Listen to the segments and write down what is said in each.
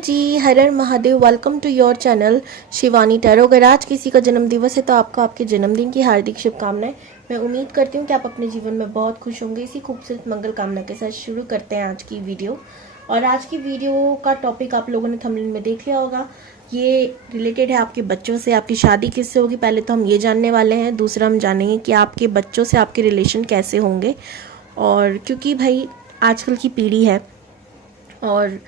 जी, हर हर Mahadev. Welcome to your channel Shivani tarot. अगर आज किसी का जन्म दिवस है तो आपको आपके जन्मदिन की हार्दिक शुभकामनाएं। मैं उम्मीद करती हूँ कि आप अपने जीवन में बहुत खुश होंगे। इसी खूबसूरत मंगल कामना के साथ शुरू करते हैं आज की वीडियो। और आज की वीडियो का टॉपिक आप लोगों ने थंबनेल में देख लिया होगा। ये रिलेटेड है आपके बच्चों से। आपकी शादी किससे होगी, पहले तो हम ये जानने वाले हैं। दूसरा हम जानेंगे कि आपके बच्चों से आपके रिलेशन कैसे होंगे। और क्योंकि भाई आजकल की पीढ़ी है और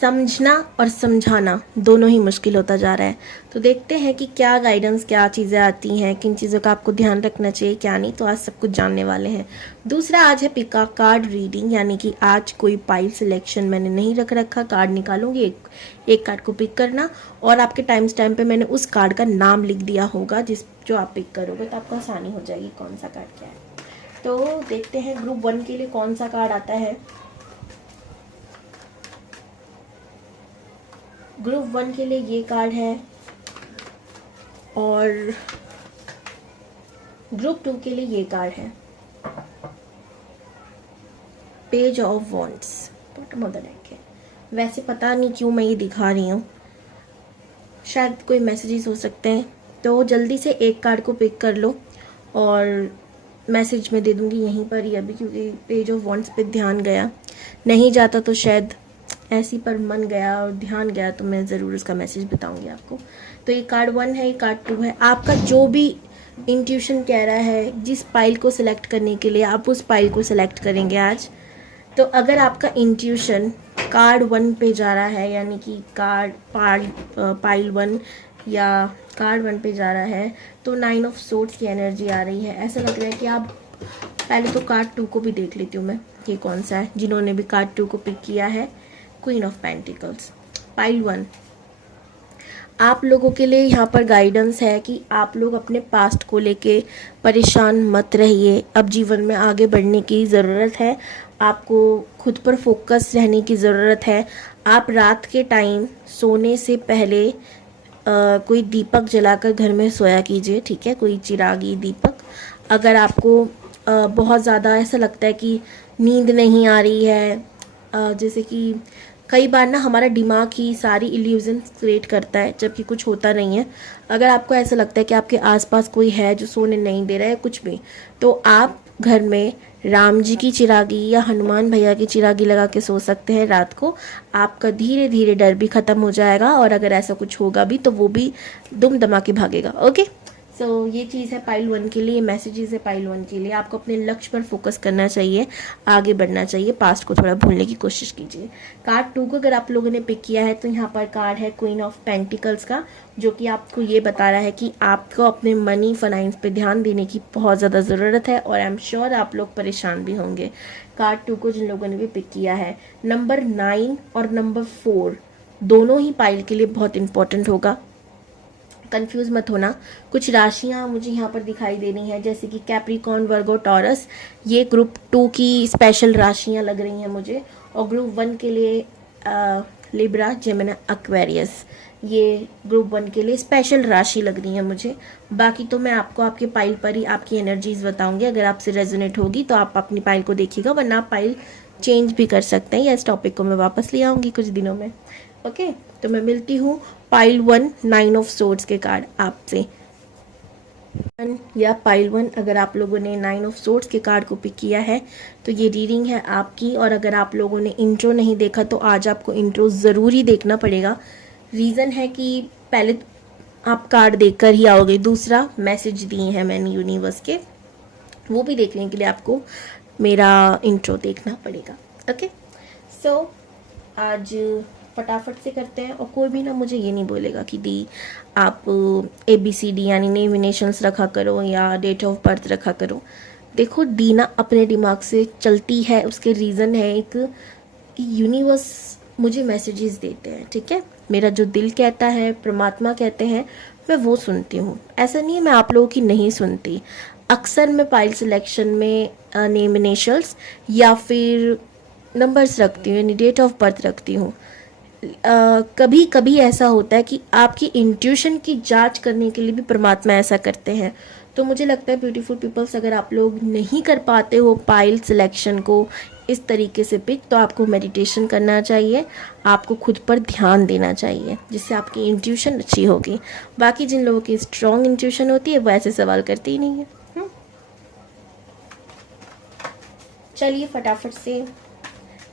समझना और समझाना दोनों ही मुश्किल होता जा रहा है। तो देखते हैं कि क्या गाइडेंस, क्या चीज़ें आती हैं, किन चीज़ों का आपको ध्यान रखना चाहिए, क्या नहीं। तो आज सब कुछ जानने वाले हैं। दूसरा आज है पिका कार्ड रीडिंग, यानी कि आज कोई पाइल सिलेक्शन मैंने नहीं रखा। कार्ड निकालूंगी, एक कार्ड को पिक करना और आपके टाइम पे मैंने उस कार्ड का नाम लिख दिया होगा जो आप पिक करोगे, तो आपको आसानी हो जाएगी कौन सा कार्ड क्या है। तो देखते हैं ग्रुप 1 के लिए कौन सा कार्ड आता है। ग्रुप 1 के लिए ये कार्ड है और ग्रुप 2 के लिए ये कार्ड है, page of wands, bottom of the deck है। वैसे पता नहीं क्यों मैं ये दिखा रही हूँ, शायद कोई मैसेजेस हो सकते हैं। तो जल्दी से एक कार्ड को पिक कर लो और मैसेज में दे दूंगी यहीं पर ही अभी, क्योंकि पेज ऑफ वॉन्ड्स पे ध्यान गया नहीं जाता, तो शायद ऐसी पर मन गया और ध्यान गया तो मैं ज़रूर उसका मैसेज बताऊंगी आपको। तो ये कार्ड 1 है, ये कार्ड 2 है। आपका जो भी इंट्यूशन कह रहा है जिस पाइल को सिलेक्ट करने के लिए, आप उस पाइल को सिलेक्ट करेंगे आज। तो अगर आपका इंट्यूशन कार्ड 1 पे जा रहा है, यानी कि पाइल 1 या कार्ड 1 पे जा रहा है, तो 9 ऑफ सोर्ड्स की एनर्जी आ रही है। ऐसा लग रहा है कि आप पहले तो कार्ड 2 को भी देख लेती हूँ मैं, ये कौन सा है। जिन्होंने भी कार्ड 2 को पिक किया है, क्वीन ऑफ पेंटिकल्स, पाइल 1। आप लोगों के लिए यहाँ पर गाइडेंस है कि आप लोग अपने पास्ट को लेके परेशान मत रहिए। अब जीवन में आगे बढ़ने की ज़रूरत है, आपको खुद पर फोकस रहने की ज़रूरत है। आप रात के टाइम सोने से पहले कोई दीपक जलाकर घर में सोया कीजिए, ठीक है, कोई चिरागी दीपक। अगर आपको बहुत ज़्यादा ऐसा लगता है कि नींद नहीं आ रही है, जैसे कि कई बार ना हमारा दिमाग ही सारी इल्यूजन क्रिएट करता है जबकि कुछ होता नहीं है। अगर आपको ऐसा लगता है कि आपके आसपास कोई है जो सोने नहीं दे रहा है कुछ भी, तो आप घर में राम जी की चिरागी या हनुमान भैया की चिरागी लगा के सो सकते हैं रात को। आपका धीरे धीरे डर भी खत्म हो जाएगा और अगर ऐसा कुछ होगा भी तो वो भी दुम दमा के भागेगा। ओके, सो ये चीज़ है पाइल 1 के लिए, मैसेजेस है पाइल 1 के लिए। आपको अपने लक्ष्य पर फोकस करना चाहिए, आगे बढ़ना चाहिए, पास्ट को थोड़ा भूलने की कोशिश कीजिए। कार्ड 2 को अगर आप लोगों ने पिक किया है तो यहाँ पर कार्ड है क्वीन ऑफ पेंटिकल्स का, जो कि आपको ये बता रहा है कि आपको अपने मनी फाइनेंस पे ध्यान देने की बहुत ज़्यादा ज़रूरत है और आई एम श्योर आप लोग परेशान भी होंगे। कार्ड 2 को जिन लोगों ने भी पिक किया है, नंबर 9 और नंबर 4 दोनों ही पाइल के लिए बहुत इंपॉर्टेंट होगा। कंफ्यूज मत होना। कुछ राशियां मुझे यहाँ पर दिखाई दे रही हैं, जैसे कि कैप्रिकॉर्न, वर्गो, टॉरस। ये ग्रुप 2 की स्पेशल राशियां लग रही हैं मुझे। और ग्रुप 1 के लिए लिब्रा, जेमिनी, एक्वेरियस, ये ग्रुप 1 के लिए स्पेशल राशि लग रही है मुझे। बाकी तो मैं आपको आपके पाइल पर ही आपकी एनर्जीज बताऊंगी। अगर आपसे रेजोनेट होगी तो आप अपनी पाइल को देखिएगा, वरना आप पाइल चेंज भी कर सकते हैं या इस टॉपिक को मैं वापस ले आऊँगी कुछ दिनों में। ओके, तो मैं मिलती हूँ पाइल 1 9 ऑफ सोर्ड्स के कार्ड आपसे। या पाइल 1, अगर आप लोगों ने 9 ऑफ सोर्ड्स के कार्ड को पिक किया है तो ये रीडिंग है आपकी। और अगर आप लोगों ने इंट्रो नहीं देखा तो आज आपको इंट्रो ज़रूरी देखना पड़ेगा। रीज़न है कि पहले आप कार्ड देखकर ही आओगे, दूसरा मैसेज दिए हैं मैंने यूनिवर्स के, वो भी देखने के लिए आपको मेरा इंट्रो देखना पड़ेगा। ओके, सो आज फटाफट से करते हैं। और कोई भी ना मुझे ये नहीं बोलेगा कि दी आप ABCD यानी नेम इनिशियल्स रखा करो या डेट ऑफ बर्थ रखा करो। देखो, दी ना अपने दिमाग से चलती है, उसके रीज़न है एक कि यूनिवर्स मुझे मैसेजेस देते हैं, ठीक है। मेरा जो दिल कहता है, परमात्मा कहते हैं, मैं वो सुनती हूँ। ऐसा नहीं है मैं आप लोगों की नहीं सुनती। अक्सर मैं पाइल सिलेक्शन में नेम इनिशियल्स या फिर नंबर्स रखती हूँ, यानी डेट ऑफ बर्थ रखती हूँ। कभी कभी ऐसा होता है कि आपकी इंट्यूशन की जांच करने के लिए भी परमात्मा ऐसा करते हैं। तो मुझे लगता है ब्यूटीफुल पीपल्स, अगर आप लोग नहीं कर पाते हो पाइल सिलेक्शन को इस तरीके से पिक, तो आपको मेडिटेशन करना चाहिए, आपको खुद पर ध्यान देना चाहिए, जिससे आपकी इंट्यूशन अच्छी होगी। बाकी जिन लोगों की स्ट्रॉन्ग इंट्यूशन होती है वो ऐसे सवाल करते ही नहीं है। चलिए फटाफट से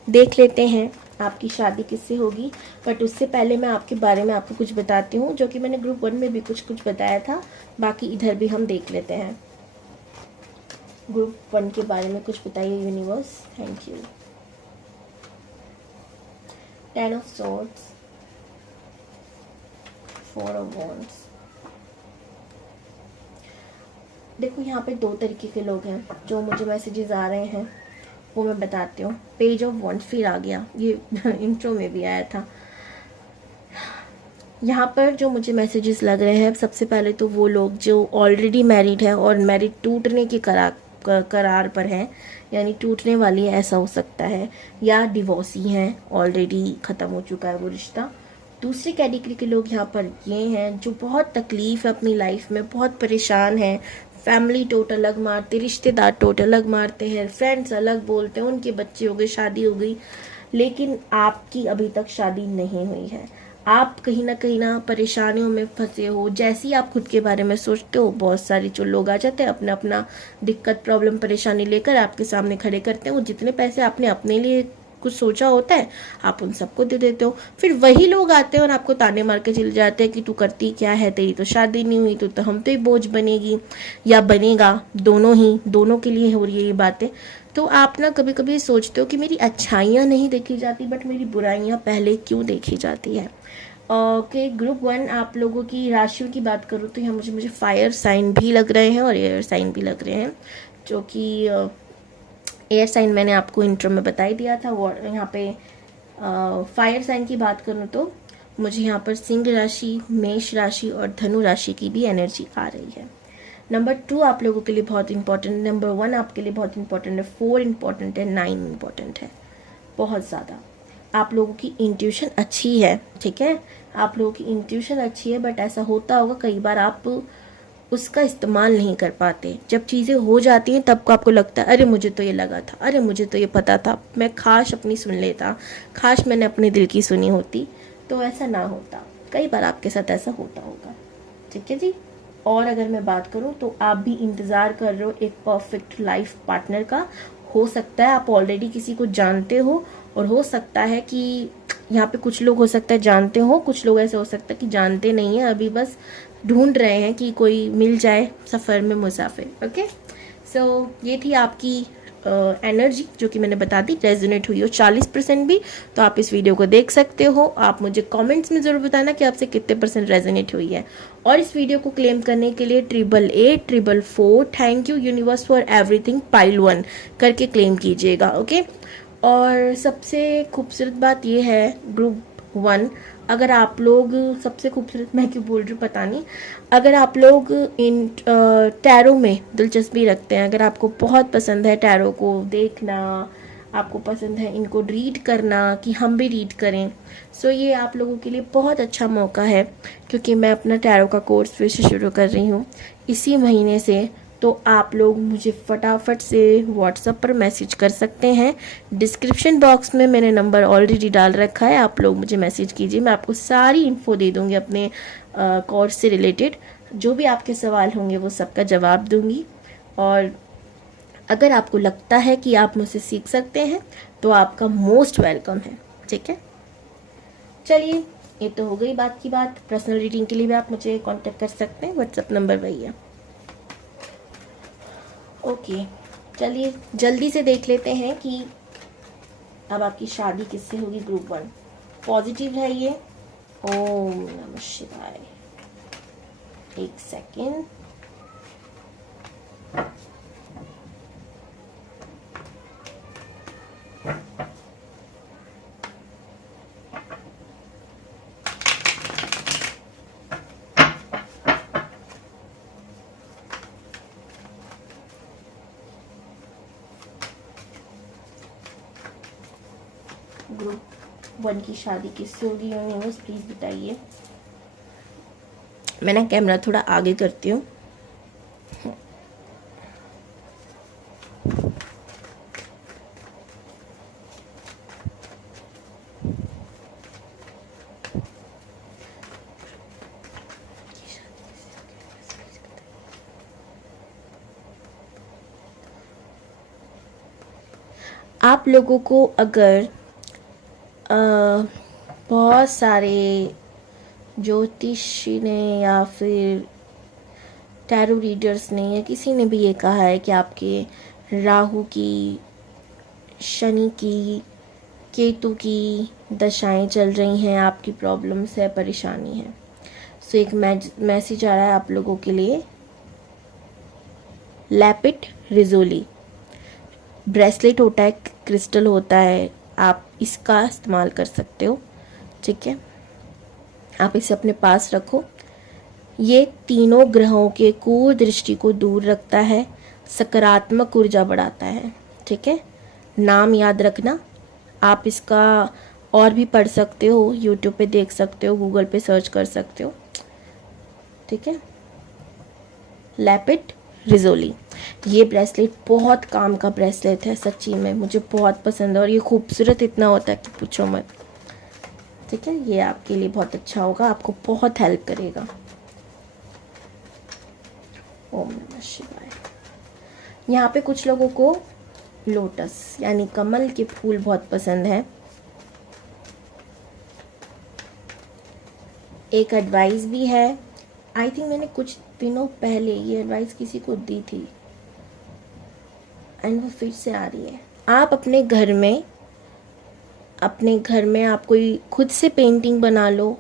देख लेते हैं आपकी शादी किससे होगी। बट उससे पहले मैं आपके बारे में आपको कुछ बताती हूँ, जो कि मैंने ग्रुप 1 में भी कुछ बताया था, बाकी इधर भी हम देख लेते हैं। ग्रुप 1 के बारे में कुछ बताइए universe. Thank you. 10 of swords, 4 of wands. देखो यहाँ पे 2 तरीके के लोग हैं जो मुझे मैसेजेस आ रहे हैं, वो मैं बताती हूँ। पेज ऑफ वॉन्ड्स फिर आ गया, ये इंट्रो में भी आया था। यहाँ पर जो मुझे मैसेजेस लग रहे हैं, सबसे पहले तो वो लोग जो ऑलरेडी मैरिड है और मैरिड टूटने के करार पर है, यानी टूटने वाली है ऐसा हो सकता है, या डिवोर्सी हैं, ऑलरेडी ख़त्म हो चुका है वो रिश्ता। दूसरी कैटेगरी के लोग यहाँ पर ये हैं जो बहुत तकलीफ़ है अपनी लाइफ में, बहुत परेशान हैं, फैमिली टोट अलग मारते, रिश्तेदार टोट अलग मारते हैं, फ्रेंड्स अलग बोलते हैं, उनके बच्चे हो गए, शादी हो गई, लेकिन आपकी अभी तक शादी नहीं हुई है। आप कहीं ना परेशानियों में फंसे हो। जैसे ही आप खुद के बारे में सोचते हो, बहुत सारे जो लोग आ जाते हैं अपना अपना दिक्कत, प्रॉब्लम, परेशानी लेकर आपके सामने खड़े करते हैं। वो जितने पैसे आपने अपने लिए कुछ सोचा होता है, आप उन सबको दे देते हो। फिर वही लोग आते हैं और आपको ताने मार के चले जाते हैं कि तू करती क्या है, तेरी तो शादी नहीं हुई, तो हम तो ही बोझ बनेगी या बनेगा, दोनों के लिए हो रही है ये बातें। तो आप ना कभी कभी सोचते हो कि मेरी अच्छाइयाँ नहीं देखी जाती, बट मेरी बुराइयाँ पहले क्यों देखी जाती है। ओके, ग्रुप 1 आप लोगों की राशियों की बात करूँ तो यहाँ मुझे फायर साइन भी लग रहे हैं और एयर साइन भी लग रहे हैं, जो कि एयर साइन मैंने आपको इंट्रो में बता ही दिया था। वो यहाँ पे फायर साइन की बात करूँ तो मुझे यहाँ पर सिंह राशि, मेष राशि और धनु राशि की भी एनर्जी आ रही है। नंबर 2 आप लोगों के लिए बहुत इंपॉर्टेंट, नंबर 1 आपके लिए बहुत इंपॉर्टेंट है, 4 इंपॉर्टेंट है, 9 इंपॉर्टेंट है, बहुत ज़्यादा। आप लोगों की इंट्यूशन अच्छी है, ठीक है, आप लोगों की इंट्यूशन अच्छी है, बट ऐसा होता होगा कई बार आप उसका इस्तेमाल नहीं कर पाते। जब चीज़ें हो जाती हैं तब को आपको लगता है अरे मुझे तो ये लगा था, अरे मुझे तो ये पता था, मैं काश अपनी सुन लेता, काश मैंने अपने दिल की सुनी होती। तो ऐसा ना होता, कई बार आपके साथ ऐसा होता होगा, ठीक है जी। और अगर मैं बात करूं तो आप भी इंतज़ार कर रहे हो एक परफेक्ट लाइफ पार्टनर का। हो सकता है आप ऑलरेडी किसी को जानते हो, और हो सकता है कि यहाँ पे कुछ लोग हो सकता है जानते हो, कुछ लोग ऐसे हो सकता है कि जानते नहीं है, अभी बस ढूंढ रहे हैं कि कोई मिल जाए सफ़र में मुसाफिर। ओके, सो ये थी आपकी एनर्जी जो कि मैंने बता दी। रेजोनेट हुई हो 40% भी तो आप इस वीडियो को देख सकते हो। आप मुझे कमेंट्स में ज़रूर बताना कि आपसे कितने % रेजोनेट हुई है। और इस वीडियो को क्लेम करने के लिए 888844 thank you universe for everything pile 1 करके क्लेम कीजिएगा। ओके, और सबसे खूबसूरत बात यह है ग्रुप 1, अगर आप लोग, सबसे खूबसूरत मैं क्यों बोल रही हूँ पता नहीं, अगर आप लोग इन टैरो में दिलचस्पी रखते हैं, अगर आपको बहुत पसंद है टैरो को देखना, आपको पसंद है इनको रीड करना कि हम भी रीड करें, सो ये आप लोगों के लिए बहुत अच्छा मौका है, क्योंकि मैं अपना टैरो का कोर्स फिर से शुरू कर रही हूँ इसी महीने से। तो आप लोग मुझे फटाफट से व्हाट्सएप पर मैसेज कर सकते हैं। डिस्क्रिप्शन बॉक्स में मैंने नंबर ऑलरेडी डाल रखा है, आप लोग मुझे मैसेज कीजिए, मैं आपको सारी इन्फो दे दूँगी अपने कोर्स से रिलेटेड। जो भी आपके सवाल होंगे वो सबका जवाब दूँगी। और अगर आपको लगता है कि आप मुझसे सीख सकते हैं तो आपका मोस्ट वेलकम है, ठीक है। चलिए, ये तो हो गई बात की बात। पर्सनल रीडिंग के लिए भी आप मुझे कांटेक्ट कर सकते हैं, व्हाट्सएप नंबर वही है। ओके, चलिए जल्दी से देख लेते हैं कि अब आपकी शादी किससे होगी। ग्रुप 1 पॉजिटिव है ये। ओम नमः शिवाय। एक सेकेंड, ग्रुप 1 की शादी किससे होगी यूनिवर्स प्लीज बताइए। मैं ना कैमरा थोड़ा आगे करती हूँ। आप लोगों को अगर बहुत सारे ज्योतिषी ने या फिर टैरो रीडर्स ने या किसी ने भी ये कहा है कि आपके राहु की, शनि की, केतु की दशाएं चल रही हैं, आपकी प्रॉब्लम्स है, परेशानी है, सो एक मैसेज आ रहा है आप लोगों के लिए। लैपिड रिजोली ब्रेसलेट होता है, क्रिस्टल होता है, आप इसका इस्तेमाल कर सकते हो, ठीक है। आप इसे अपने पास रखो। ये तीनों ग्रहों के कुदृष्टि को दूर रखता है, सकारात्मक ऊर्जा बढ़ाता है, ठीक है। नाम याद रखना। आप इसका और भी पढ़ सकते हो, यूट्यूब पे देख सकते हो, गूगल पे सर्च कर सकते हो, ठीक है। लैपिड रिजोली, ये ब्रेसलेट बहुत काम का ब्रेसलेट है, सच्ची में मुझे बहुत पसंद है, और ये खूबसूरत इतना होता है कि पूछो मत, ठीक है। ये आपके लिए बहुत अच्छा होगा, आपको बहुत हेल्प करेगा। ओम नमः शिवाय। यहाँ पे कुछ लोगों को लोटस यानी कमल के फूल बहुत पसंद है। एक एडवाइस भी है, आई थिंक मैंने कुछ दिनों पहले ये एडवाइस किसी को दी थी एंड वो फिर से आ रही है। आप अपने घर में आप कोई खुद से पेंटिंग बना लो,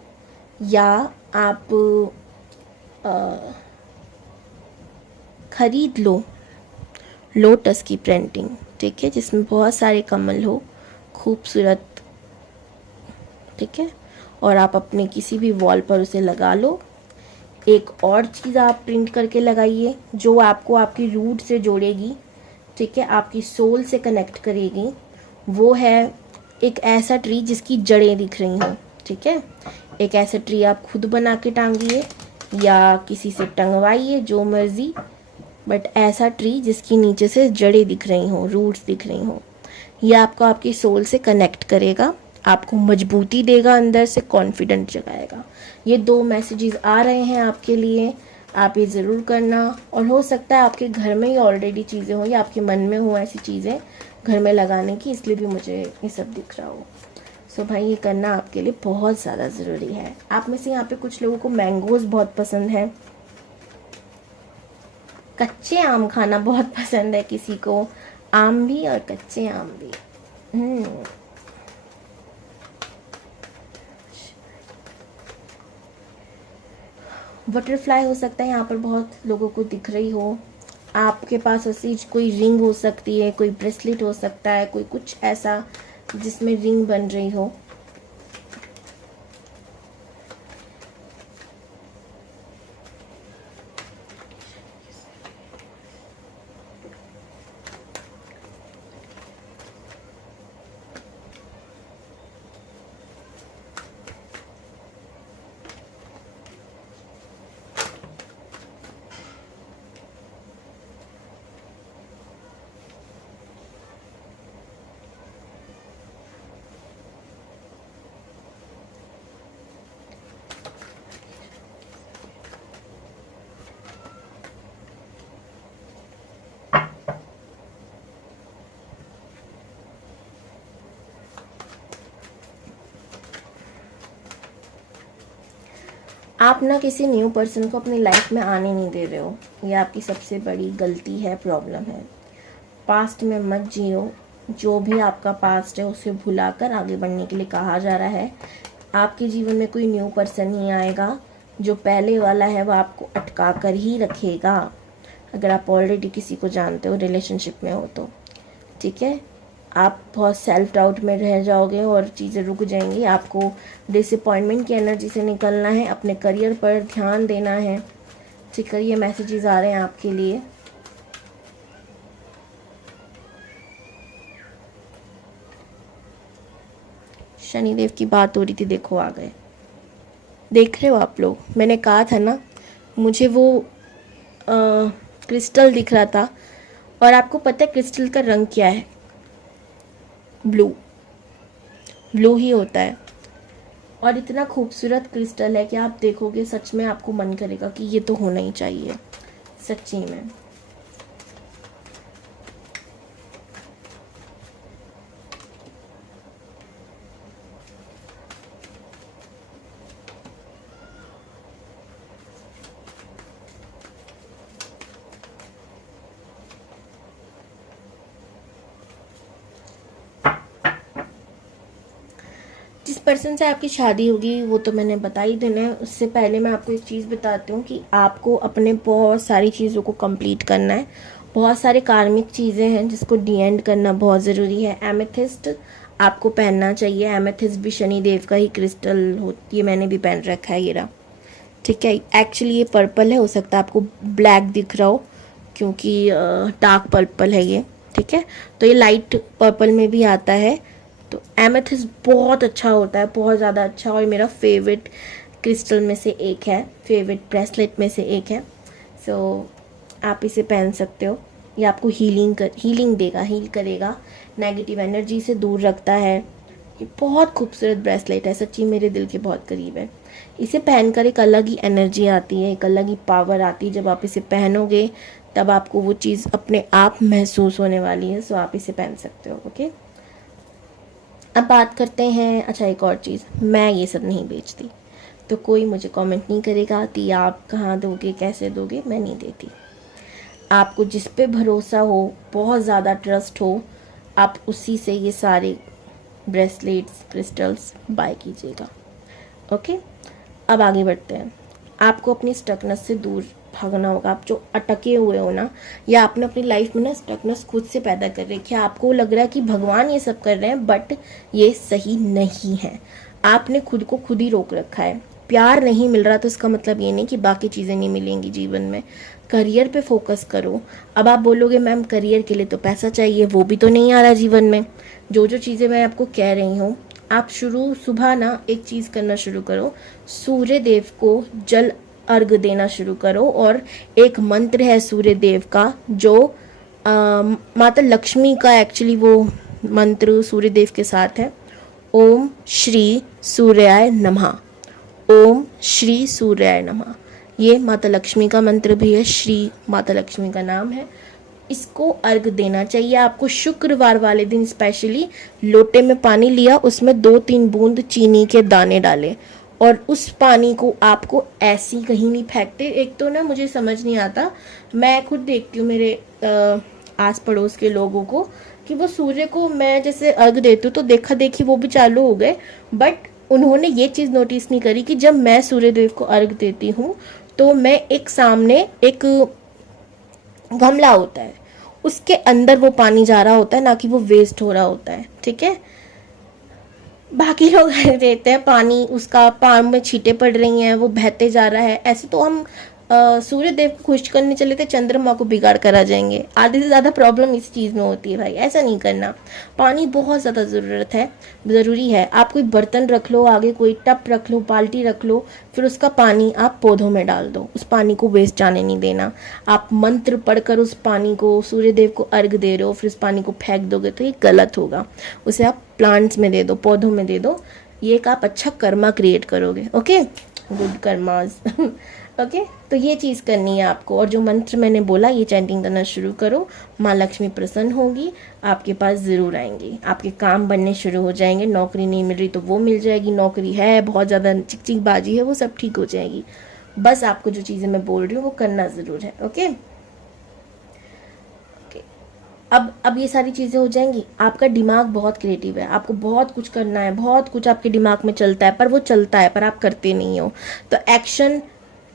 या आप खरीद लो लोटस की पेंटिंग, ठीक है, जिसमें बहुत सारे कमल हो, खूबसूरत, ठीक है, और आप अपने किसी भी वॉल पर उसे लगा लो। एक और चीज़ आप प्रिंट करके लगाइए जो आपको आपकी रूट से जोड़ेगी, ठीक है, आपकी सोल से कनेक्ट करेगी। वो है एक ऐसा ट्री जिसकी जड़ें दिख रही हों, ठीक है। एक ऐसा ट्री आप खुद बना के टांगिए या किसी से टंगवाइए, जो मर्जी, बट ऐसा ट्री जिसकी नीचे से जड़ें दिख रही हों, रूट्स दिख रही हों। यह आपको आपकी सोल से कनेक्ट करेगा, आपको मजबूती देगा, अंदर से कॉन्फिडेंट जगाएगा। ये 2 मैसेजेस आ रहे हैं आपके लिए, आप ये ज़रूर करना। और हो सकता है आपके घर में ही ऑलरेडी चीज़ें हो या आपके मन में हो ऐसी चीज़ें घर में लगाने की, इसलिए भी मुझे ये सब दिख रहा हो। सो भाई ये करना आपके लिए बहुत ज़्यादा ज़रूरी है। आप में से यहाँ पे कुछ लोगों को मैंगोज़ बहुत पसंद है, कच्चे आम खाना बहुत पसंद है किसी को, आम भी और कच्चे आम भी। बटरफ्लाई हो सकता है, यहाँ पर बहुत लोगों को दिख रही हो। आपके पास ऐसी कोई रिंग हो सकती है, कोई ब्रेसलेट हो सकता है, कोई कुछ ऐसा जिसमें रिंग बन रही हो। आप ना किसी न्यू पर्सन को अपनी लाइफ में आने नहीं दे रहे हो, ये आपकी सबसे बड़ी गलती है, प्रॉब्लम है। पास्ट में मत जियो, जो भी आपका पास्ट है उसे भुलाकर आगे बढ़ने के लिए कहा जा रहा है। आपके जीवन में कोई न्यू पर्सन नहीं आएगा, जो पहले वाला है वो आपको अटका कर ही रखेगा, अगर आप ऑलरेडी किसी को जानते हो, रिलेशनशिप में हो तो, ठीक है। आप बहुत सेल्फ डाउट में रह जाओगे और चीज़ें रुक जाएंगी। आपको डिसअपॉइंटमेंट की एनर्जी से निकलना है, अपने करियर पर ध्यान देना है, ठीक है। ये मैसेजेस आ रहे हैं आपके लिए। शनिदेव की बात हो रही थी, देखो आ गए, देख रहे हो आप लोग। मैंने कहा था ना, मुझे वो क्रिस्टल दिख रहा था, और आपको पता है क्रिस्टल का रंग क्या है? ब्लू ही होता है, और इतना खूबसूरत क्रिस्टल है कि आप देखोगे सच में आपको मन करेगा कि ये तो होना ही चाहिए, सच्ची में। पर्सन से आपकी शादी होगी वो तो मैंने बता ही देना है। उससे पहले मैं आपको एक चीज़ बताती हूँ कि आपको अपने बहुत सारी चीज़ों को कंप्लीट करना है। बहुत सारे कार्मिक चीज़ें हैं जिसको डी एंड करना बहुत ज़रूरी है। एमेथिस्ट आपको पहनना चाहिए। एमेथिस्ट भी शनि देव का ही क्रिस्टल होती है, मैंने भी पहन रखा है ये रहा, ठीक है। एक्चुअली ये पर्पल है, हो सकता है आपको ब्लैक दिख रहा हो क्योंकि डार्क पर्पल है ये, ठीक है। तो ये लाइट पर्पल में भी आता है। तो एमेथिस्ट बहुत अच्छा होता है, बहुत ज़्यादा अच्छा, और मेरा फेवरेट क्रिस्टल में से एक है, फेवरेट ब्रेसलेट में से एक है। सो आप इसे पहन सकते हो। ये आपको हीलिंग देगा, हील करेगा, नेगेटिव एनर्जी से दूर रखता है। ये बहुत खूबसूरत ब्रेसलेट है, सच्ची मेरे दिल के बहुत करीब है। इसे पहनकर एक अलग ही एनर्जी आती है, एक अलग ही पावर आती है। जब आप इसे पहनोगे तब आपको वो चीज़ अपने आप महसूस होने वाली है। सो आप इसे पहन सकते हो, ओके। अब बात करते हैं, अच्छा एक और चीज़, मैं ये सब नहीं बेचती, तो कोई मुझे कमेंट नहीं करेगा कि आप कहाँ दोगे, कैसे दोगे, मैं नहीं देती। आपको जिस पे भरोसा हो, बहुत ज़्यादा ट्रस्ट हो, आप उसी से ये सारे ब्रेसलेट्स, क्रिस्टल्स बाय कीजिएगा, ओके। अब आगे बढ़ते हैं। आपको अपनी स्टकनेस से दूर भागना होगा। आप जो अटके हुए हो ना, या आपने अपनी लाइफ में ना स्टकनेस खुद से पैदा कर रखी है। आपको लग रहा है कि भगवान ये सब कर रहे हैं, बट ये सही नहीं है। आपने खुद को खुद ही रोक रखा है। प्यार नहीं मिल रहा तो इसका मतलब ये नहीं कि बाकी चीज़ें नहीं मिलेंगी जीवन में। करियर पे फोकस करो। अब आप बोलोगे मैम करियर के लिए तो पैसा चाहिए, वो भी तो नहीं आ रहा जीवन में। जो जो चीज़ें मैं आपको कह रही हूँ, आप सुबह ना एक चीज़ करना शुरू करो, सूर्य देव को जल अर्घ देना शुरू करो। और एक मंत्र है सूर्य देव का, जो माता लक्ष्मी का एक्चुअली वो मंत्र सूर्य देव के साथ है। ओम श्री सूर्याय नमः, ओम श्री सूर्याय नमः। ये माता लक्ष्मी का मंत्र भी है, श्री माता लक्ष्मी का नाम है। इसको अर्घ देना चाहिए आपको शुक्रवार वाले दिन। स्पेशली लोटे में पानी लिया, उसमें 2-3 बूंद चीनी के दाने डाले, और उस पानी को आपको ऐसी कहीं नहीं फेंकते। एक तो ना मुझे समझ नहीं आता, मैं खुद देखती हूँ मेरे आस पड़ोस के लोगों को कि वो सूर्य को मैं जैसे अर्घ देती हूँ तो देखा देखी वो भी चालू हो गए, बट उन्होंने ये चीज़ नोटिस नहीं करी कि जब मैं सूर्य देव को अर्घ देती हूँ तो मैं एक सामने एक गमला होता है, उसके अंदर वो पानी जा रहा होता है, ना कि वो वेस्ट हो रहा होता है, ठीक है। बाकी लोग देते हैं पानी, उसका पाम में छींटे पड़ रही हैं, वो बहते जा रहा है। ऐसे तो हम सूर्य देव को खुश करने चले थे, चंद्रमा को बिगाड़ कर आ जाएंगे। आधे से ज़्यादा प्रॉब्लम इस चीज़ में होती है भाई, ऐसा नहीं करना। पानी बहुत ज़्यादा ज़रूरी है। आप कोई बर्तन रख लो, आगे कोई टप रख लो, बाल्टी रख लो, फिर उसका पानी आप पौधों में डाल दो। उस पानी को वेस्ट जाने नहीं देना। आप मंत्र पढ़कर उस पानी को, सूर्य देव को अर्घ दे रहे हो, फिर उस पानी को फेंक दोगे तो ये गलत होगा। उसे आप प्लांट्स में दे दो, पौधों में दे दो। ये एक आप अच्छा कर्मा क्रिएट करोगे, ओके, गुड कर्मास। ओके, तो ये चीज़ करनी है आपको। और जो मंत्र मैंने बोला, ये चैंटिंग करना शुरू करो, माँ लक्ष्मी प्रसन्न होगी, आपके पास ज़रूर आएंगी, आपके काम बनने शुरू हो जाएंगे। नौकरी नहीं मिल रही तो वो मिल जाएगी, नौकरी है, बहुत ज़्यादा चिक बाजी है, वो सब ठीक हो जाएगी। बस आपको जो चीज़ें मैं बोल रही हूँ वो करना ज़रूर है, ओके। अब ये सारी चीज़ें हो जाएंगी। आपका दिमाग बहुत क्रिएटिव है, आपको बहुत कुछ करना है, बहुत कुछ आपके दिमाग में चलता है, पर वो चलता है पर आप करते नहीं हो। तो एक्शन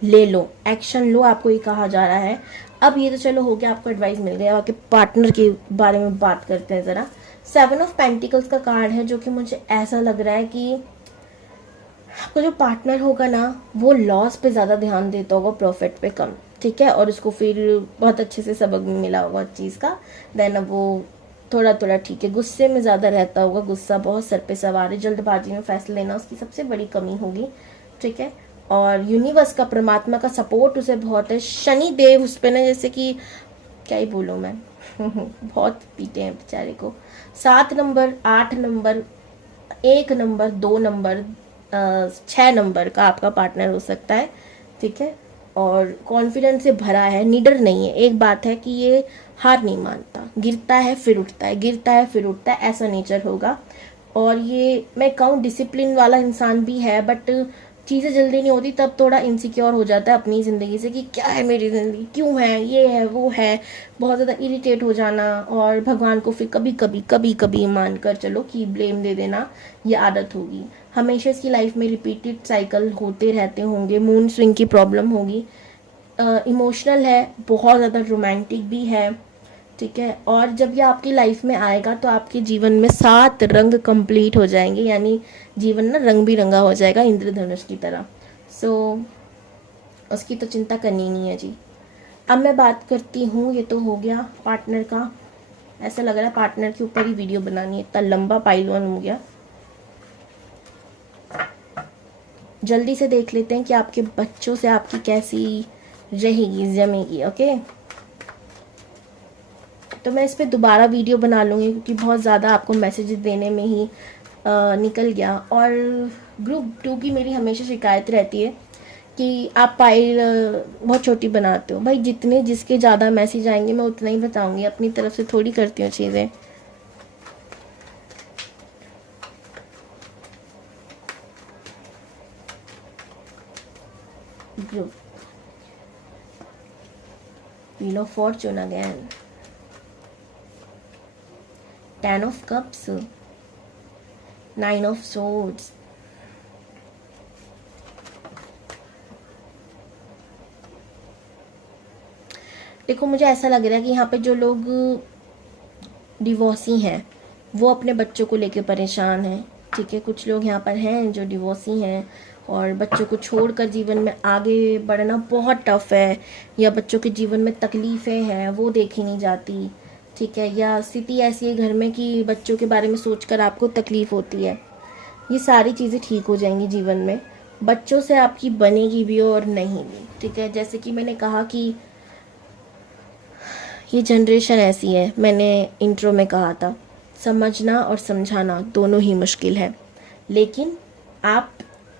ले लो, एक्शन लो, आपको ये कहा जा रहा है। अब ये तो चलो हो गया, आपको एडवाइस मिल गया। आपके पार्टनर के बारे में बात करते हैं ज़रा। 7 ऑफ पेंटिकल्स का कार्ड है, जो कि मुझे ऐसा लग रहा है कि आपका जो पार्टनर होगा ना, वो लॉस पे ज़्यादा ध्यान देता होगा, प्रॉफिट पे कम, ठीक है। और उसको फिर बहुत अच्छे से सबक भी मिला होगा चीज़ का। देन अब वो थोड़ा थोड़ा ठीक है, गुस्से में ज़्यादा रहता होगा, गुस्सा बहुत सर पे सवार है, जल्दबाजी में फैसला लेना उसकी सबसे बड़ी कमी होगी, ठीक है। और यूनिवर्स का, परमात्मा का सपोर्ट उसे बहुत है। शनि देव उस पर ना, जैसे कि क्या ही बोलूँ मैं, बहुत पीटे हैं बेचारे को। 7 number, 8 number, 1 number, 2 number, 6 number का आपका पार्टनर हो सकता है, ठीक है। और कॉन्फिडेंस से भरा है, निडर नहीं है। एक बात है कि ये हार नहीं मानता, गिरता है फिर उठता है, गिरता है फिर उठता है, ऐसा नेचर होगा। और ये मैं कहूँ डिसिप्लिन वाला इंसान भी है, बट चीज़ें जल्दी नहीं होती तब थोड़ा इनसिक्योर हो जाता है अपनी ज़िंदगी से कि क्या है मेरी ज़िंदगी, क्यों है, ये है वो है, बहुत ज़्यादा इरिटेट हो जाना और भगवान को फिर कभी कभी मान कर चलो कि ब्लेम दे देना, ये आदत होगी। हमेशा इसकी लाइफ में रिपीटेड साइकिल होते रहते होंगे, मूड स्विंग की प्रॉब्लम होगी, इमोशनल है, बहुत ज़्यादा रोमांटिक भी है, ठीक है। और जब ये आपकी लाइफ में आएगा तो आपके जीवन में 7 रंग कंप्लीट हो जाएंगे, यानी जीवन ना रंग बिरंगा हो जाएगा इंद्रधनुष की तरह। सो उसकी तो चिंता करनी नहीं है जी। अब मैं बात करती हूँ, ये तो हो गया पार्टनर का। ऐसा लग रहा है पार्टनर के ऊपर ही वीडियो बनानी है, इतना लंबा पाइलवन हो गया। जल्दी से देख लेते हैं कि आपके बच्चों से आपकी कैसी रहेगी, जमेगी। ओके, तो मैं इस पर दोबारा वीडियो बना लूँगी क्योंकि बहुत ज़्यादा आपको मैसेजेस देने में ही निकल गया। और ग्रुप 2 की मेरी हमेशा शिकायत रहती है कि आप फाइल बहुत छोटी बनाते हो। भाई जितने जिसके ज़्यादा मैसेज आएंगे मैं उतना ही बताऊँगी, अपनी तरफ से थोड़ी करती हूँ चीज़ें। Group wheel of Fortune again, 10 of cups, 9 of swords, देखो मुझे ऐसा लग रहा है कि यहाँ पे जो लोग डिवोर्सी हैं वो अपने बच्चों को लेके परेशान हैं, ठीक है। कुछ लोग यहाँ पर हैं जो डिवोर्सी हैं और बच्चों को छोड़कर जीवन में आगे बढ़ना बहुत टफ है, या बच्चों के जीवन में तकलीफ़ें हैं वो देखी नहीं जाती, ठीक है। या स्थिति ऐसी है घर में कि बच्चों के बारे में सोचकर आपको तकलीफ़ होती है। ये सारी चीज़ें ठीक हो जाएंगी जीवन में, बच्चों से आपकी बनेगी भी और नहीं भी, ठीक है। जैसे कि मैंने कहा कि ये जनरेशन ऐसी है, मैंने इंट्रो में कहा था, समझना और समझाना दोनों ही मुश्किल है, लेकिन आप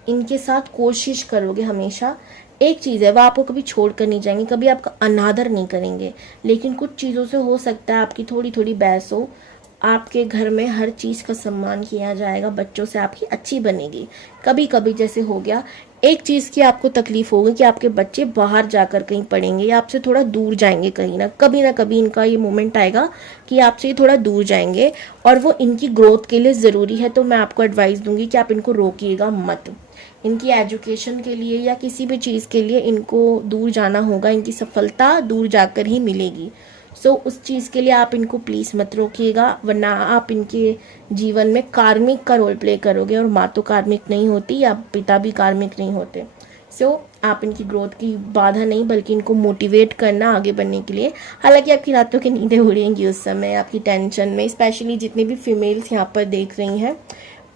इनके साथ कोशिश करोगे हमेशा। एक चीज़ है, वह आपको कभी छोड़ कर नहीं जाएंगे, कभी आपका अनादर नहीं करेंगे, लेकिन कुछ चीज़ों से हो सकता है आपकी थोड़ी थोड़ी बहस हो। आपके घर में हर चीज़ का सम्मान किया जाएगा, बच्चों से आपकी अच्छी बनेगी। कभी कभी जैसे हो गया, एक चीज़ की आपको तकलीफ होगी कि आपके बच्चे बाहर जाकर कहीं पढ़ेंगे या आपसे थोड़ा दूर जाएंगे, कहीं ना कभी इनका ये मोमेंट आएगा कि आपसे ये थोड़ा दूर जाएंगे, और वो इनकी ग्रोथ के लिए ज़रूरी है। तो मैं आपको एडवाइस दूंगी कि आप इनको रोकिएगा मत। इनकी एजुकेशन के लिए या किसी भी चीज़ के लिए इनको दूर जाना होगा, इनकी सफलता दूर जाकर ही मिलेगी। सो उस चीज़ के लिए आप इनको प्लीज़ मत रोकिएगा, वरना आप इनके जीवन में कार्मिक का रोल प्ले करोगे, और माँ तो कार्मिक नहीं होती या पिता भी कार्मिक नहीं होते। सो आप इनकी ग्रोथ की बाधा नहीं बल्कि इनको मोटिवेट करना आगे बढ़ने के लिए। हालांकि आपकी रातों की नींदें उड़ेंगी उस समय आपकी टेंशन में, स्पेशली जितनी भी फीमेल्स यहाँ पर देख रही हैं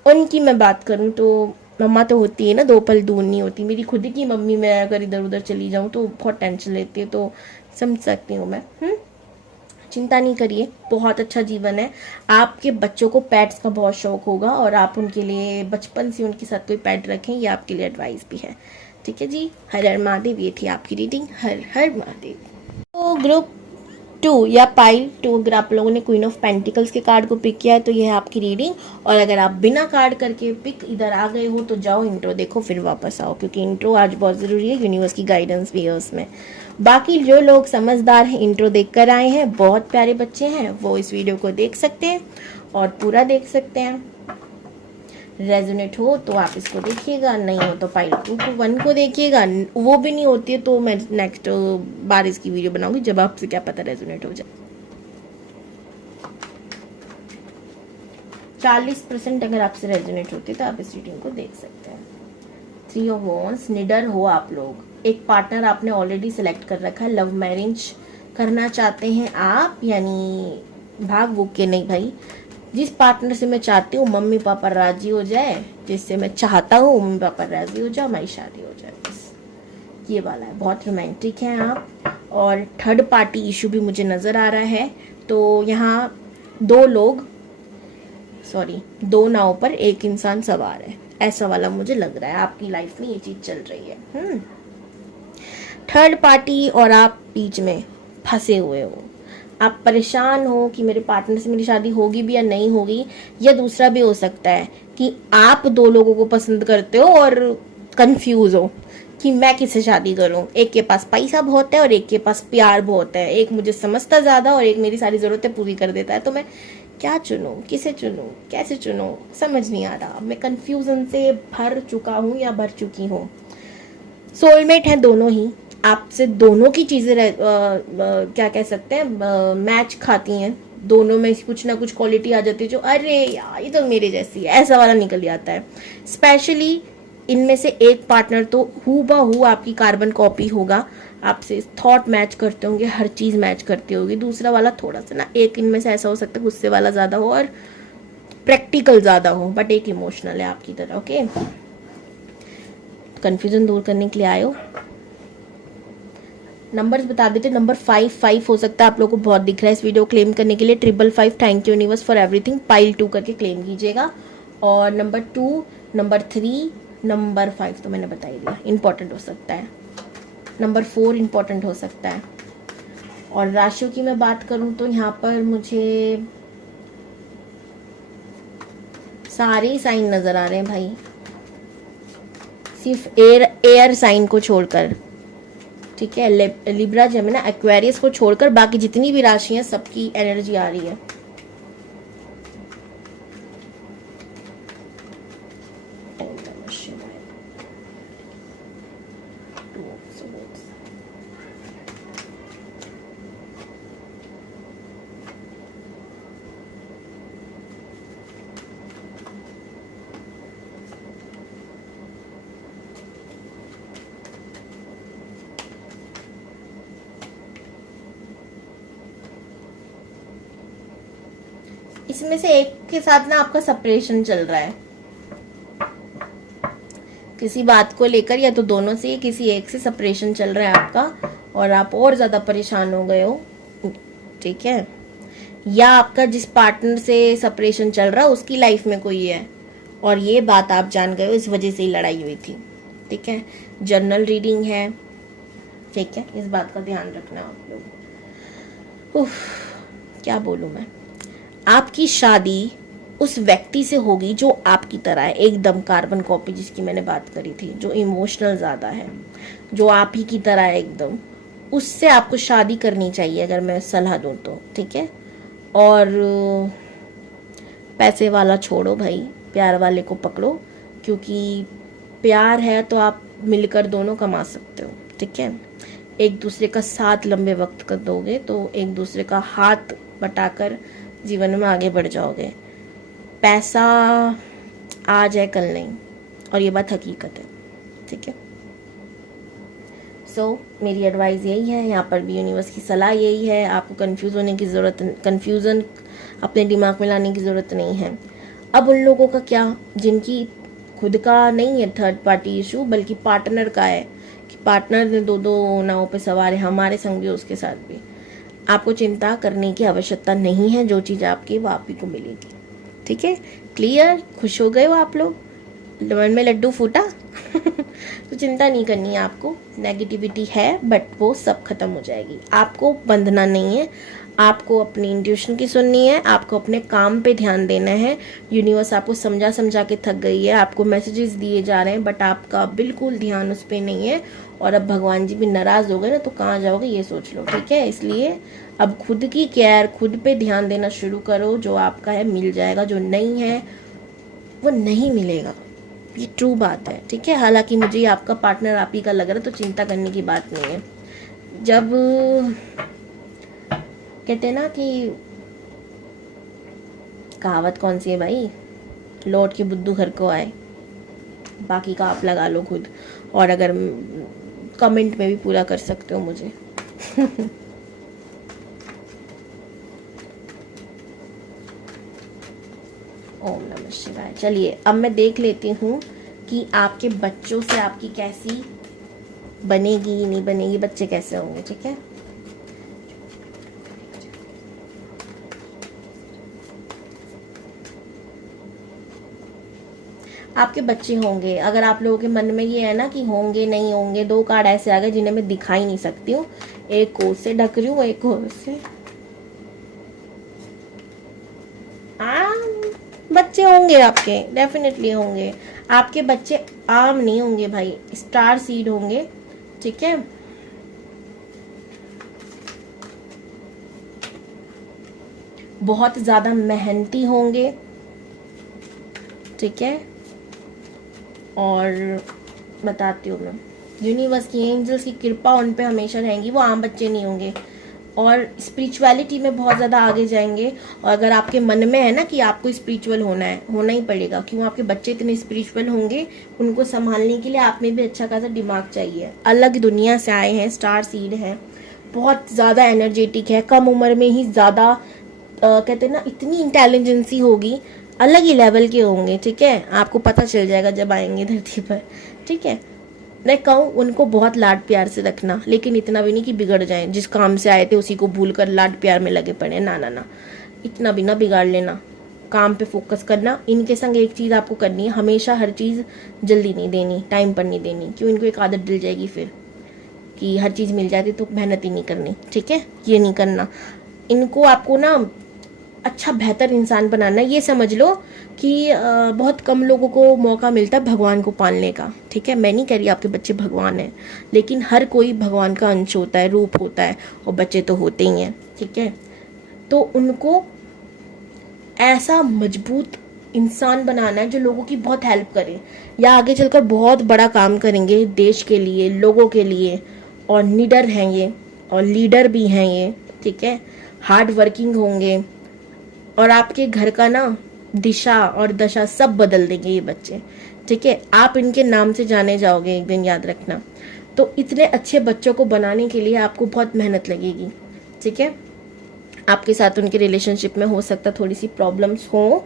उनकी मैं बात करूँ तो मम्मा तो होती है ना, 2 पल दूर नहीं होती। मेरी खुद की मम्मी, मैं अगर इधर उधर चली जाऊँ तो बहुत टेंशन लेती है, तो समझ सकती हूँ मैं। चिंता नहीं करिए, बहुत अच्छा जीवन है। आपके बच्चों को पेट्स का बहुत शौक होगा और आप उनके लिए बचपन से उनके साथ कोई पेट रखें, ये आपके लिए एडवाइस भी है, ठीक है जी। हर हर महादेव, ये थी आपकी रीडिंग। हर हर महादेव। तो ग्रुप 2 या पाइल 2, अगर आप लोगों ने क्वीन ऑफ पेंटिकल्स के कार्ड को पिक किया है तो ये है आपकी रीडिंग। और अगर आप बिना कार्ड करके पिक इधर आ गए हो तो जाओ इंट्रो देखो फिर वापस आओ, क्योंकि इंट्रो आज बहुत ज़रूरी है, यूनिवर्स की गाइडेंस भी है उसमें। बाकी जो लोग समझदार हैं, इंट्रो देख कर आए हैं, बहुत प्यारे बच्चे हैं, वो इस वीडियो को देख सकते हैं और पूरा देख सकते हैं। रेजोनेट हो तो आप इसको देखिएगा, नहीं हो तो पाइल 2 को 1 को देखिएगा। वो भी नहीं होती है तो मैं नेक्स्ट बार इसकी वीडियो बनाऊंगी, जब आपसे क्या पता रेजोनेट हो जाए। 40% अगर आपसे रेजोनेट होती है तो आप इस रीडिंग को देख सकते हैं। 3 ऑफ वॉन्ड्स, निडर हो आप लोग। एक पार्टनर आपने ऑलरेडी सिलेक्ट कर रखा है, लव मैरिज करना चाहते हैं आप, यानी भाग भूग के नहीं भाई। जिस पार्टनर से मैं चाहती हूँ मम्मी पापा राजी हो जाए, जिससे मैं चाहता हूँ मम्मी पापा राजी हो जाए, हमारी शादी हो जाए, बस ये वाला है। बहुत रोमांटिक हैं आप। और थर्ड पार्टी इशू भी मुझे नज़र आ रहा है, तो यहाँ 2 नाव पर एक इंसान सवार है, ऐसा वाला मुझे लग रहा है। आपकी लाइफ में ये चीज़ चल रही है। थर्ड पार्टी और आप बीच में फंसे हुए हो, आप परेशान हो कि मेरे पार्टनर से मेरी शादी होगी भी या नहीं होगी। या दूसरा भी हो सकता है कि आप 2 लोगों को पसंद करते हो और कंफ्यूज हो कि मैं किससे शादी करूं। एक के पास पैसा बहुत है और एक के पास प्यार बहुत है, एक मुझे समझता ज़्यादा और एक मेरी सारी ज़रूरतें पूरी कर देता है। तो मैं क्या चुनूं, किसे चुनूं, कैसे चुनूं, समझ नहीं आ रहा। मैं कंफ्यूजन से भर चुका हूँ या भर चुकी हूँ। सोलमेट हैं दोनों ही, आपसे दोनों की चीज़ें क्या कह सकते हैं, मैच खाती हैं। दोनों में कुछ ना कुछ क्वालिटी आ जाती है जो अरे यार ये तो मेरे जैसी है, ऐसा वाला निकल जाता है। स्पेशली इनमें से एक पार्टनर तो हूबहू आपकी कार्बन कॉपी होगा, आपसे थॉट मैच करते होंगे, हर चीज़ मैच करती होगी। दूसरा वाला थोड़ा सा ना, एक इनमें से ऐसा हो सकता है गुस्से वाला ज़्यादा हो और प्रैक्टिकल ज़्यादा हो, बट एक इमोशनल है आपकी तरह। ओके, कन्फ्यूजन दूर करने के लिए आए हो। नंबर्स बता देते, नंबर 5 हो सकता है आप लोगों को बहुत दिख रहा है इस वीडियो क्लेम करने के लिए। 555 thank you universe for everything, pile 2 करके क्लेम कीजिएगा। और नंबर 2, नंबर 3, नंबर 5 तो मैंने बता ही दिया, इंपॉर्टेंट हो सकता है। नंबर 4 इंपॉर्टेंट हो सकता है। और राशियों की मैं बात करूं तो यहाँ पर मुझे सारे साइन नजर आ रहे हैं भाई, सिर्फ एयर साइन को छोड़कर, ठीक है, लिब्रा, जेमिनी, एक्वेरियस को छोड़कर बाकी जितनी भी राशि हैं सबकी एनर्जी आ रही है। इसमें से एक के साथ ना आपका सेपरेशन चल रहा है किसी बात को लेकर, या तो दोनों से किसी एक से सेपरेशन चल रहा है आपका और आप और ज्यादा परेशान हो गए हो, ठीक है। या आपका जिस पार्टनर से सेपरेशन चल रहा है उसकी लाइफ में कोई है और ये बात आप जान गए हो, इस वजह से ही लड़ाई हुई थी, ठीक है। जर्नल रीडिंग है, ठीक है, इस बात का ध्यान रखना आप लोग। क्या बोलूं मैं, आपकी शादी उस व्यक्ति से होगी जो आपकी तरह है, एकदम कार्बन कॉपी जिसकी मैंने बात करी थी, जो इमोशनल ज़्यादा है, जो आप ही की तरह है एकदम, उससे आपको शादी करनी चाहिए अगर मैं सलाह दूं तो, ठीक है। और पैसे वाला छोड़ो भाई, प्यार वाले को पकड़ो, क्योंकि प्यार है तो आप मिलकर दोनों कमा सकते हो, ठीक है। एक दूसरे का साथ लंबे वक्त कर दोगे तो एक दूसरे का हाथ बटाकर जीवन में आगे बढ़ जाओगे। पैसा आज है कल नहीं, और ये बात हकीकत है, ठीक है। सो मेरी एडवाइस यही है, यहाँ पर भी यूनिवर्स की सलाह यही है, आपको कंफ्यूज होने की ज़रूरत, कंफ्यूजन अपने दिमाग में लाने की ज़रूरत नहीं है। अब उन लोगों का क्या जिनकी खुद का नहीं है थर्ड पार्टी इशू, बल्कि पार्टनर का है कि पार्टनर ने दो नावों पे सवार है, हमारे संग भी उसके साथ भी। आपको चिंता करने की आवश्यकता नहीं है, जो चीज़ आपकी वो आप ही को मिलेगी, ठीक है। क्लियर, खुश हो गए हो आप लोग, मन में लड्डू फूटा तो चिंता नहीं करनी है आपको। नेगेटिविटी है बट वो सब खत्म हो जाएगी, आपको बंधना नहीं है, आपको अपनी इंट्यूशन की सुननी है, आपको अपने काम पे ध्यान देना है। यूनिवर्स आपको समझा समझा के थक गई है, आपको मैसेजेस दिए जा रहे हैं बट आपका बिल्कुल ध्यान उस पर नहीं है। और अब भगवान जी भी नाराज हो गए ना तो कहाँ जाओगे ये सोच लो, ठीक है। इसलिए अब खुद की केयर, खुद पे ध्यान देना शुरू करो, जो आपका है मिल जाएगा, जो नहीं है वो नहीं मिलेगा, ये ट्रू बात है, ठीक है। हालांकि मुझे आपका पार्टनर आप ही का लग रहा है तो चिंता करने की बात नहीं है। जब कहते हैं ना कि कहावत कौन सी है भाई, लौट के बुद्धू घर को आए, बाकी का आप लगा लो खुद, और अगर कमेंट में भी पूरा कर सकते हो मुझे ओम नमः शिवाय। चलिए अब मैं देख लेती हूँ कि आपके बच्चों से आपकी कैसी बनेगी, नहीं बनेगी, बच्चे कैसे होंगे, ठीक है। आपके बच्चे होंगे, अगर आप लोगों के मन में ये है ना कि होंगे नहीं होंगे, दो कार्ड ऐसे आ गए जिन्हें मैं दिखाई नहीं सकती हूँ, एक कोस से ढक रही हूँ, एक कोस से बच्चे होंगे आपके, डेफिनेटली होंगे आपके बच्चे। आम नहीं होंगे भाई, स्टार सीड होंगे, ठीक है। बहुत ज्यादा मेहनती होंगे, ठीक है। और बताती हूँ मैं, यूनिवर्स की एंजल्स की कृपा उन पे हमेशा रहेंगी, वो आम बच्चे नहीं होंगे। और स्पिरिचुअलिटी में बहुत ज़्यादा आगे जाएंगे। और अगर आपके मन में है ना कि आपको स्पिरिचुअल होना है, होना ही पड़ेगा, क्यों, आपके बच्चे इतने स्पिरिचुअल होंगे, उनको संभालने के लिए आप में भी अच्छा खासा दिमाग चाहिए। अलग दुनिया से आए हैं, स्टार सीड है, बहुत ज़्यादा एनर्जेटिक है, कम उम्र में ही ज़्यादा कहते हैं ना, इतनी इंटेलिजेंसी होगी, अलग ही लेवल के होंगे, ठीक है। आपको पता चल जाएगा जब आएंगे धरती पर, ठीक है। मैं कहूँ उनको बहुत लाड प्यार से रखना, लेकिन इतना भी नहीं कि बिगड़ जाएं, जिस काम से आए थे उसी को भूल कर लाड प्यार में लगे पड़े, ना ना ना, इतना भी ना बिगाड़ लेना, काम पे फोकस करना। इनके संग एक चीज़ आपको करनी है, हमेशा हर चीज़ जल्दी नहीं देनी, टाइम पर नहीं देनी, क्यों, इनको एक आदत डल जाएगी फिर कि हर चीज़ मिल जाती तो मेहनत ही नहीं करनी, ठीक है। ये नहीं करना, इनको आपको ना अच्छा बेहतर इंसान बनाना। ये समझ लो कि बहुत कम लोगों को मौका मिलता है भगवान को पालने का, ठीक है। मैं नहीं कह रही आपके बच्चे भगवान हैं, लेकिन हर कोई भगवान का अंश होता है, रूप होता है, और बच्चे तो होते ही हैं, ठीक है। तो उनको ऐसा मजबूत इंसान बनाना है जो लोगों की बहुत हेल्प करे, या आगे चलकर बहुत बड़ा काम करेंगे देश के लिए, लोगों के लिए, और निडर हैं ये, और लीडर भी हैं ये, ठीक है। हार्ड वर्किंग होंगे, और आपके घर का ना दिशा और दशा सब बदल देंगे ये बच्चे, ठीक है। आप इनके नाम से जाने जाओगे एक दिन, याद रखना। तो इतने अच्छे बच्चों को बनाने के लिए आपको बहुत मेहनत लगेगी, ठीक है। आपके साथ उनके रिलेशनशिप में हो सकता थोड़ी सी प्रॉब्लम्स हो,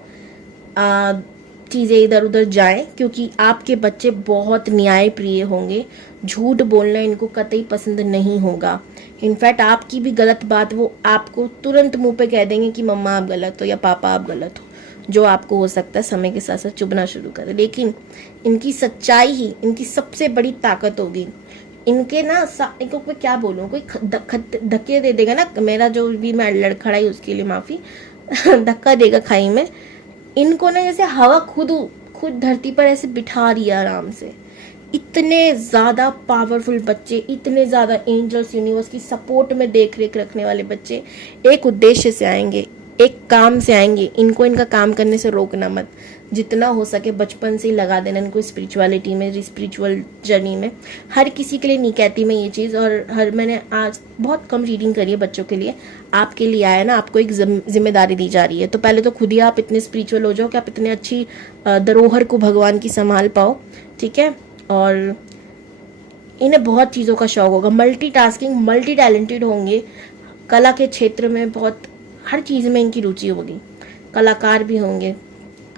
चीज़ें इधर उधर जाएं, क्योंकि आपके बच्चे बहुत न्याय प्रिय होंगे। झूठ बोलना इनको कतई पसंद नहीं होगा। इनफैक्ट आपकी भी गलत बात वो आपको तुरंत मुंह पे कह देंगे कि मम्मा आप गलत हो या पापा आप गलत हो, जो आपको हो सकता है समय के साथ साथ चुभना शुरू करे। लेकिन इनकी सच्चाई ही इनकी सबसे बड़ी ताकत होगी। इनके ना इनको मैं क्या बोलूँ, कोई धक्के दे देगा ना, मेरा जो भी मैं लड़खड़ा है उसके लिए माफ़ी धक्का देगा खाई में, इनको ना जैसे हवा खुद धरती पर ऐसे बिठा रही है आराम से। इतने ज़्यादा पावरफुल बच्चे, इतने ज़्यादा एंजल्स यूनिवर्स की सपोर्ट में देख रेख रखने वाले बच्चे एक उद्देश्य से आएंगे, एक काम से आएंगे। इनको इनका काम करने से रोकना मत, जितना हो सके बचपन से ही लगा देना इनको स्पिरिचुअलिटी में, स्पिरिचुअल जर्नी में। हर किसी के लिए नहीं कहती मैं ये चीज़, और मैंने आज बहुत कम रीडिंग करी है बच्चों के लिए। आपके लिए आया ना, आपको एक जिम्मेदारी दी जा रही है, तो पहले तो खुद ही आप इतने स्पिरिचुअल हो जाओ कि आप इतने अच्छी धरोहर को भगवान की संभाल पाओ, ठीक है। और इन्हें बहुत चीज़ों का शौक होगा, मल्टीटास्किंग, मल्टी टैलेंटेड होंगे, कला के क्षेत्र में बहुत हर चीज़ में इनकी रुचि होगी, कलाकार भी होंगे,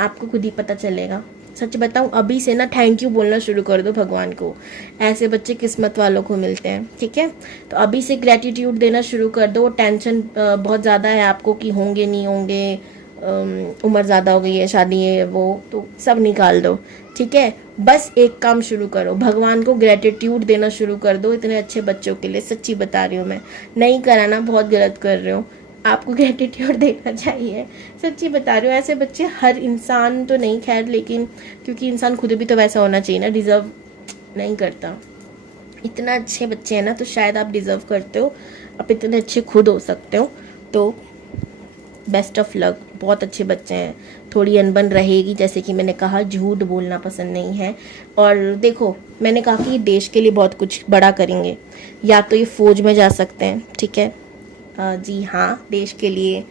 आपको खुद ही पता चलेगा। सच बताऊं, अभी से ना थैंक यू बोलना शुरू कर दो भगवान को, ऐसे बच्चे किस्मत वालों को मिलते हैं, ठीक है। तो अभी से ग्रेटिट्यूड देना शुरू कर दो। टेंशन बहुत ज़्यादा है आपको कि होंगे नहीं होंगे, उम्र ज़्यादा हो गई है, शादी है, वो तो सब निकाल दो, ठीक है। बस एक काम शुरू करो, भगवान को ग्रेटिट्यूड देना शुरू कर दो इतने अच्छे बच्चों के लिए। सच्ची बता रही हूँ मैं, नहीं कराना बहुत गलत कर रहे हो, आपको ग्रेटिट्यूड देना चाहिए, सच्ची बता रही हूँ। ऐसे बच्चे हर इंसान तो नहीं, खैर, लेकिन क्योंकि इंसान खुद भी तो वैसा होना चाहिए ना, डिज़र्व नहीं करता। इतना अच्छे बच्चे हैं ना, तो शायद आप डिज़र्व करते हो, आप इतने अच्छे खुद हो सकते हो। तो बेस्ट ऑफ लक, बहुत अच्छे बच्चे हैं। थोड़ी अनबन रहेगी, जैसे कि मैंने कहा, झूठ बोलना पसंद नहीं है। और देखो, मैंने कहा कि देश के लिए बहुत कुछ बड़ा करेंगे, या तो ये फौज में जा सकते हैं, ठीक है। जी हाँ, देश के लिए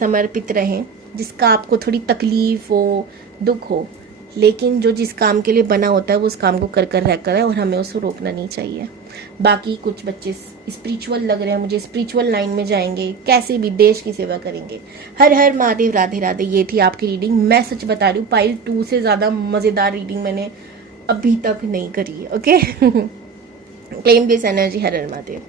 समर्पित रहें, जिसका आपको थोड़ी तकलीफ हो, दुख हो, लेकिन जो जिस काम के लिए बना होता है वो उस काम को कर कर रह कर है, और हमें उसको रोकना नहीं चाहिए। बाकी कुछ बच्चे स्पिरिचुअल लग रहे हैं मुझे, स्पिरिचुअल लाइन में जाएंगे, कैसे भी देश की सेवा करेंगे। हर हर महादेव, राधे राधे। ये थी आपकी रीडिंग। मैं सच बता रही हूँ, पाइल 2 से ज़्यादा मज़ेदार रीडिंग मैंने अभी तक नहीं करी है, ओके। Claim this energy. हर हर महादेव।